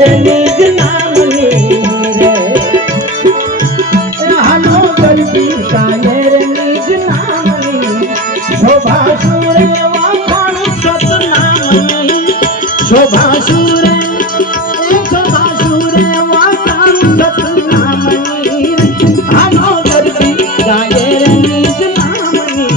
रे निज नाम नी रे हालो गरबी गाये रे निज नाम नी शोभा सुरे वाखाण सत नाम नी शोभा सुरे वाखाण सत नाम नी हालो गरबी गाये रे निज नाम नी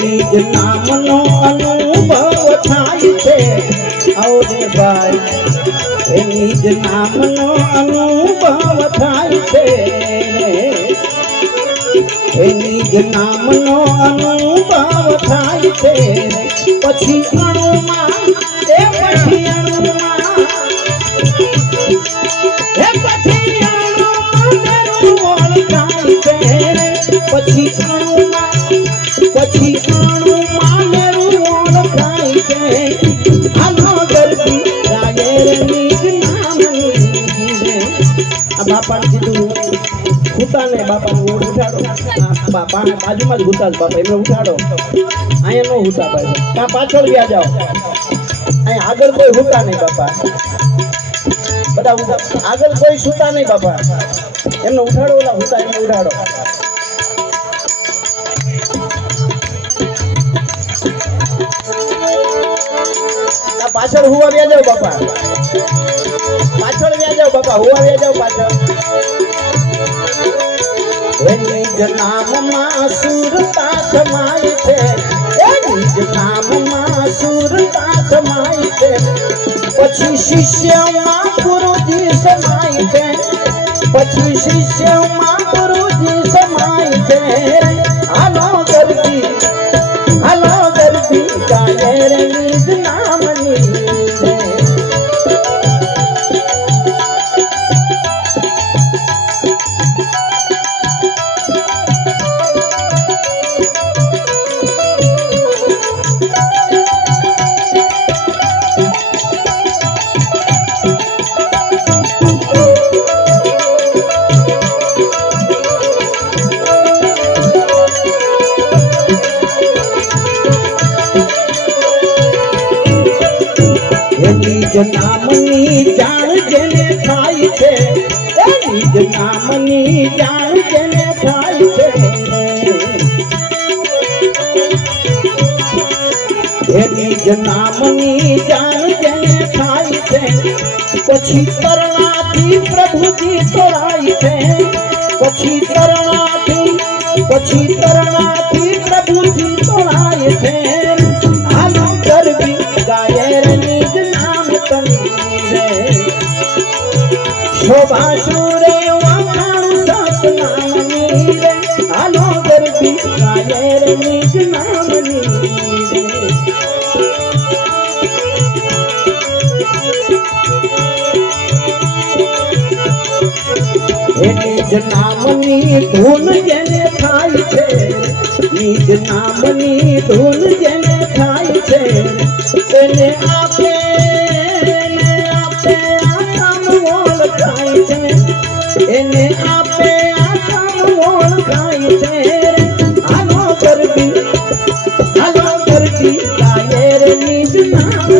निज नाम नो अनुभव थाय छे और भाई निज नाम नो अनुभव थाय छे निज नाम नो अनुभव थाय छे पछी अणुमा पछी अणुमा पछी अणुमा मेरू ओळखाय छे पछी अणुमा पछी अणुमा मेरू ओळखाय छे हालो गरबी गाये रे निज नाम नी रे आ बापाने कीधुं हुता ने बापाने उठाडो बापाने बाजुमां ज हुता बापा एमने उठाडो आया नो हुता भाई का पाछळ व्या जाओ आया आगळ कोई हुता नहीं बापा बड़ा आगळ कोई सुता नहीं बापा एमने उठाडो ओला हुता एमने उठाडो पाछळ हुआ व्या जाओ बापा पाछळ व्या जाओ बापा हुआ व्या जाओ पाछळ निज नाम मां सुरता समाय छे निज नाम मां सुरता समाय छे पछी शिष्य मां गुरुजी समाय छे पछी शिष्य मां गुरुजी समाय छे हालो गरबी गाये रे निज नाम नी रे निज नाम नी जान जेने थाय छे निज नाम नी जान जेने थाय छे निज नाम नी जान जेने थाय छे पछी करणाथी प्रभुजी तोराय छे पछी करणाथी प्रभुजी तोराय छे हालो गरबी गाये रे निज नाम तनी रे शोभा सुरे वाखाण सत नाम नी रे हालो गरबी गाये रे निज नाम नी रे निज नाम नी धून जेने थाय छे निज नाम नी धून जेने थाय छे तेने आपे आत्म ओळखाय छे एने आपे आत्म ओळखाय छे हालो गरबी गाये रे निज नाम नी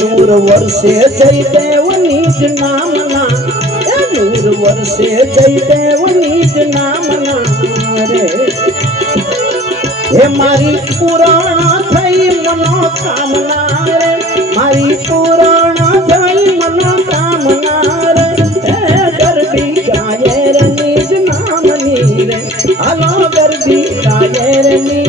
नूर वर्षे जय देव निज नामना नूर वर्षे जय देव निज नामना रे हे मारी पुराण थई मनोकामना रे मारी पुराण थई मनोकामना रे गरबी गाये ની